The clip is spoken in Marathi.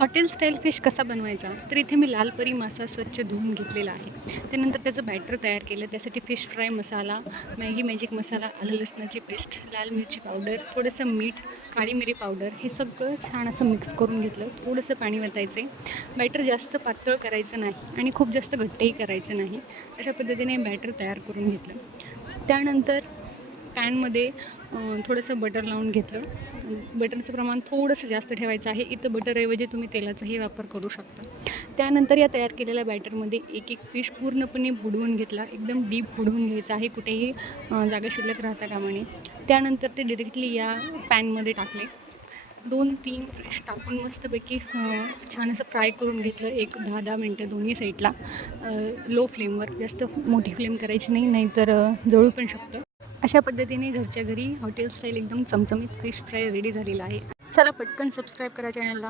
हॉटेल स्टाईल फिश कसा बनवायचा, तर इथे मी लाल परी मासा स्वच्छ धुवून घेतलेला आहे. त्यानंतर त्याचं बॅटर तयार केलं. त्यासाठी फिश फ्राय मसाला, मॅगी मॅजिक मसाला, आलं लसणाची पेस्ट, लाल मिरची पावडर, थोडंसं मीठ, काळी मिरी पावडर हे सगळं छान असं मिक्स करून घेतलं. थोडंसं पाणी वतायचं आहे. बॅटर जास्त पातळ करायचं नाही आणि खूप जास्त घट्टही करायचं नाही. अशा पद्धतीने बॅटर तयार करून घेतलं. त्यानंतर पॅनमध्ये थोडंसं बटर लावून घेतलं. बटरचं प्रमाण थोडंसं जास्त ठेवायचं आहे. इथं बटरऐवजी तुम्ही तेलाचाही वापर करू शकता. त्यानंतर या तयार केलेल्या बॅटरमध्ये एक एक फिश पूर्णपणे बुडवून घेतला. एकदम डीप बुडवून घ्यायचं आहे, कुठेही जागा शिल्लक राहता कामा नये. त्यानंतर ते डिरेक्टली या पॅनमध्ये टाकले. 2-3 फिश टाकून मस्तपैकी छान असं फ्राय करून घेतलं. एक 10-10 मिनटं दोन्ही साईडला लो फ्लेमवर. जास्त मोठी फ्लेम करायची नाही, नाहीतर जळू पण शकतं. अशा पद्धतीने घरच्या घरी हॉटेल स्टाईल एकदम चमचमीत फिश फ्राय रेडी झालेला आहे. चला पटकन सबस्क्राईब करा चॅनलला.